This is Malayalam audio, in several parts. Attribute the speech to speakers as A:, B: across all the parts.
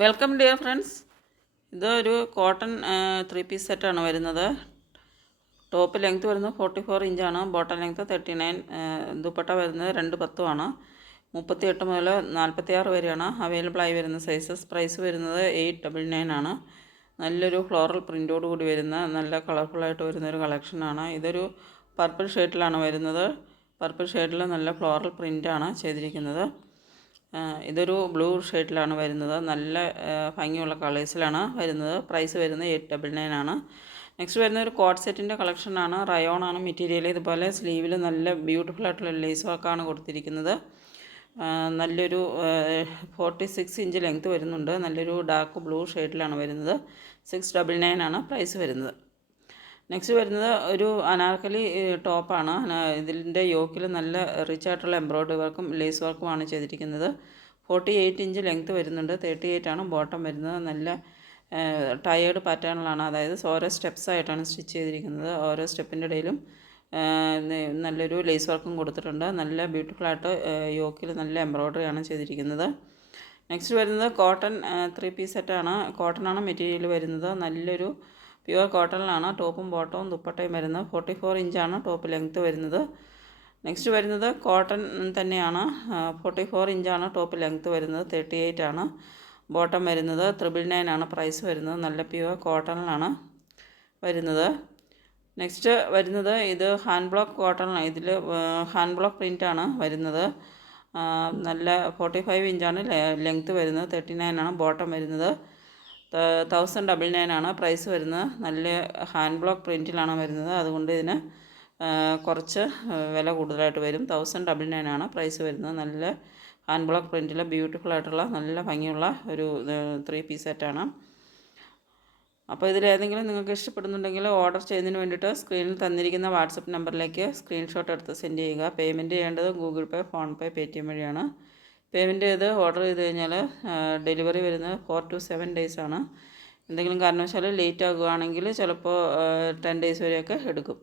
A: വെൽക്കം ഡിയർ ഫ്രണ്ട്സ് ഇത് ഒരു കോട്ടൺ ത്രീ പീസ് സെറ്റാണ് വരുന്നത്. ടോപ്പ് ലെങ്ത് വരുന്നത് ഫോർട്ടി ഫോർ ഇഞ്ചാണ് bottom length thirty nine dupatta വരുന്നത് രണ്ട് പത്തുമാണ് മുപ്പത്തി എട്ട് മുതൽ നാൽപ്പത്തി ആറ് വരെയാണ് അവൈലബിൾ ആയി വരുന്ന സൈസസ് പ്രൈസ് വരുന്നത് എയ്റ്റ് ഡബിൾ നയൻ ആണ്. നല്ലൊരു ഫ്ലോറൽ പ്രിന്റോട് കൂടി വരുന്ന നല്ല കളർഫുള്ളായിട്ട് വരുന്നൊരു കളക്ഷനാണ് ഇതൊരു പർപ്പിൾ ഷെയ്ഡിലാണ് വരുന്നത്. പർപ്പിൾ ഷെയ്ഡിൽ നല്ല ഫ്ലോറൽ പ്രിന്റാണ് ചെയ്തിരിക്കുന്നത്. ഇതൊരു ബ്ലൂ ഷെയ്ഡിലാണ് വരുന്നത്. നല്ല ഭംഗിയുള്ള കളേഴ്സിലാണ് വരുന്നത്. പ്രൈസ് വരുന്നത് എയ്റ്റ് ഡബിൾ നയൻ ആണ്. നെക്സ്റ്റ് വരുന്ന ഒരു കോട്ട് സെറ്റിന്റെ കളക്ഷനാണ് റയോൺ ആണ് മെറ്റീരിയൽ. ഇതുപോലെ സ്ലീവിൽ നല്ല ബ്യൂട്ടിഫുൾ ആയിട്ടുള്ള ലേസ് വർക്കാണ് കൊടുത്തിരിക്കുന്നത്. നല്ലൊരു ഫോർട്ടി സിക്സ് ഇഞ്ച് ലെങ്ത് വരുന്നുണ്ട്. നല്ലൊരു ഡാർക്ക് ബ്ലൂ ഷെയ്ഡിലാണ് വരുന്നത്. സിക്സ് ഡബിൾ നയൻ ആണ് പ്രൈസ് വരുന്നത്. നെക്സ്റ്റ് വരുന്നത് ഒരു അനാർക്കലി ടോപ്പാണ്. ഇതിന്റെ യോക്കിൽ നല്ല റിച്ച് ആയിട്ടുള്ള എംബ്രോയ്ഡറി വർക്കും ലേസ് വർക്കുമാണ് ചെയ്തിരിക്കുന്നത്. ഫോർട്ടി എയ്റ്റ് ഇഞ്ച് ലെങ്ത്ത് വരുന്നുണ്ട്. തേർട്ടി എയ്റ്റ് ആണ് ബോട്ടം വരുന്നത്. നല്ല ടയേർഡ് പാറ്റേണിലാണ് അതായത് ഓരോ സ്റ്റെപ്സ് ആയിട്ടാണ് സ്റ്റിച്ച് ചെയ്തിരിക്കുന്നത്. ഓരോ സ്റ്റെപ്പിന്റെ ഇടയിലും നല്ലൊരു ലേസ് വർക്കും കൊടുത്തിട്ടുണ്ട്. നല്ല ബ്യൂട്ടിഫുൾ ആയിട്ട് യോക്കിൽ നല്ല എംബ്രോയ്ഡറി ആണ് ചെയ്തിരിക്കുന്നത്. നെക്സ്റ്റ് വരുന്നത് കോട്ടൺ ത്രീ പീസ് സെറ്റാണ് കോട്ടൺ ആണ്. മെറ്റീരിയൽ വരുന്നത്. നല്ലൊരു പ്യുവർ കോട്ടണിലാണ് ടോപ്പും ബോട്ടവും ദുപ്പട്ടയും വരുന്നത്. ഫോർട്ടി ഫോർ ഇഞ്ചാണ് ടോപ്പ് ലെങ്ത്ത് വരുന്നത്. നെക്സ്റ്റ് വരുന്നത് കോട്ടൺ തന്നെയാണ്. ഫോർട്ടി ഫോർ ഇഞ്ചാണ് ടോപ്പ് ലെങ്ത്ത് വരുന്നത്. തേർട്ടി എയ്റ്റ് ആണ് ബോട്ടം വരുന്നത്. ത്രിബിൾ നയൻ ആണ് പ്രൈസ് വരുന്നത്. നല്ല പ്യുവർ കോട്ടണിലാണ് വരുന്നത്. നെക്സ്റ്റ് വരുന്നത് ഇത് ഹാൻഡ് ബ്ലോക്ക് കോട്ടണിലാണ്. ഇതിൽ ഹാൻഡ് ബ്ലോക്ക് പ്രിന്റാണ് വരുന്നത്. നല്ല ഫോർട്ടി ഫൈവ് ഇഞ്ചാണ് ലെങ്ത്ത് വരുന്നത്. തേർട്ടി നയൻ ആണ് ബോട്ടം വരുന്നത്. തൗസൻഡ് ഡബിൾ നയൻ ആണ് പ്രൈസ് വരുന്നത്. നല്ല ഹാൻഡ് ബ്ലോക്ക് പ്രിന്റിലാണ് വരുന്നത്. അതുകൊണ്ട് ഇതിന് കുറച്ച് വില കൂടുതലായിട്ട് വരും. തൗസൻഡ് ഡബിൾ നയൻ ആണ് പ്രൈസ് വരുന്നത്. നല്ല ഹാൻഡ് ബ്ലോക്ക് പ്രിന്റിൽ ബ്യൂട്ടിഫുൾ ആയിട്ടുള്ള നല്ല ഭംഗിയുള്ള ഒരു ത്രീ പീസ് സെറ്റാണ്. അപ്പോൾ ഇതിലേതെങ്കിലും നിങ്ങൾക്ക് ഇഷ്ടപ്പെടുന്നുണ്ടെങ്കിൽ ഓർഡർ ചെയ്യുന്നതിന് വേണ്ടിയിട്ട് സ്ക്രീനിൽ തന്നിരിക്കുന്ന വാട്സപ്പ് നമ്പറിലേക്ക് സ്ക്രീൻഷോട്ട് എടുത്ത് സെൻഡ് ചെയ്യുക. പേയ്മെന്റ് ചെയ്യേണ്ടത് Google Pay PhonePe Paytm വഴിയാണ്. പേയ്മെന്റ് ചെയ്ത് ഓർഡർ ചെയ്ത് കഴിഞ്ഞാൽ ഡെലിവറി വരുന്നത് ഫോർ ടു സെവൻ ഡേയ്സ് ആണ്. എന്തെങ്കിലും കാരണവശാൽ ലേറ്റ് ആകുകയാണെങ്കിൽ ചിലപ്പോൾ ടെൻ ഡേയ്സ് വരെയൊക്കെ എടുക്കും.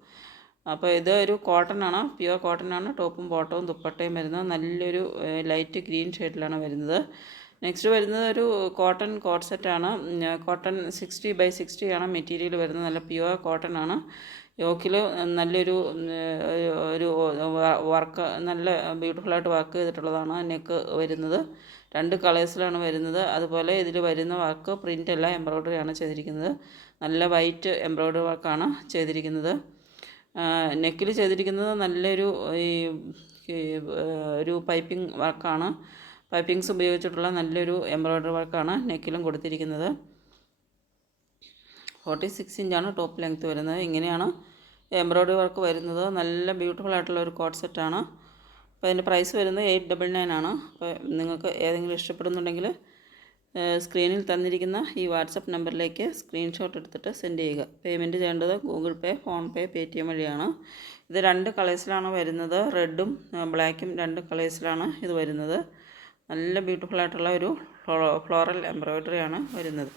A: അപ്പോൾ ഇത് ഒരു കോട്ടൺ ആണ് പ്യുവർ കോട്ടൺ ആണ്. ടോപ്പും ബോട്ടവും ദുപ്പട്ടയും വരുന്നത്. നല്ലൊരു ലൈറ്റ് ഗ്രീൻ ഷെയ്ഡിലാണ് വരുന്നത്. നെക്സ്റ്റ് വരുന്നത് ഒരു കോട്ടൺ കോട്ട് സെറ്റാണ്. കോട്ടൺ സിക്സ്റ്റി ബൈ സിക്സ്റ്റി ആണ് മെറ്റീരിയൽ വരുന്നത്. നല്ല പ്യുവർ കോട്ടൺ ആണ്. യോക്കിൽ നല്ലൊരു ഒരു വർക്ക് നല്ല ബ്യൂട്ടിഫുള്ളായിട്ട് വർക്ക് ചെയ്തിട്ടുള്ളതാണ് നെക്ക് വരുന്നത്. രണ്ട് കളേഴ്സിലാണ് വരുന്നത്. അതുപോലെ ഇതിൽ വരുന്ന വർക്ക് പ്രിന്റ് അല്ല എംബ്രോയ്ഡറി ആണ് ചെയ്തിരിക്കുന്നത്. നല്ല വൈറ്റ് എംബ്രോയ്ഡറി വർക്കാണ് ചെയ്തിരിക്കുന്നത്. നെക്കിൽ ചെയ്തിരിക്കുന്നത് നല്ലൊരു ഈ, ഒരു പൈപ്പിംഗ് വർക്കാണ്. പൈപ്പിങ്സ് ഉപയോഗിച്ചിട്ടുള്ള നല്ലൊരു എംബ്രോയ്ഡറി വർക്കാണ് നെക്കിലും കൊടുത്തിരിക്കുന്നത്. ഫോർട്ടി സിക്സ് ഇഞ്ചാണ് ടോപ്പ് ലെങ്ത്ത് വരുന്നത്. ഇങ്ങനെയാണ് എംബ്രോയ്ഡറി വർക്ക് വരുന്നത് നല്ല ബ്യൂട്ടിഫുൾ ആയിട്ടുള്ള ഒരു കോട്ട് സെറ്റാണ് അപ്പോൾ അതിന്റെ പ്രൈസ് വരുന്നത് എയ്റ്റ് ഡബിൾ നയൻ ആണ്. അപ്പോൾ നിങ്ങൾക്ക് ഏതെങ്കിലും ഇഷ്ടപ്പെടുന്നുണ്ടെങ്കിൽ സ്ക്രീനിൽ തന്നിരിക്കുന്ന ഈ വാട്സപ്പ് നമ്പറിലേക്ക് സ്ക്രീൻഷോട്ട് എടുത്തിട്ട് സെൻഡ് ചെയ്യുക. പേയ്മെന്റ് ചെയ്യേണ്ടത് Google Pay PhonePe Paytm വഴിയാണ്. ഇത് രണ്ട് കളേഴ്സിലാണ് വരുന്നത്. റെഡും ബ്ലാക്കും രണ്ട് കളേഴ്സിലാണ് ഇത് വരുന്നത്. നല്ല ബ്യൂട്ടിഫുൾ ആയിട്ടുള്ള ഒരു ഫ്ലോറൽ എംബ്രോയ്ഡറി ആണ് വരുന്നത്.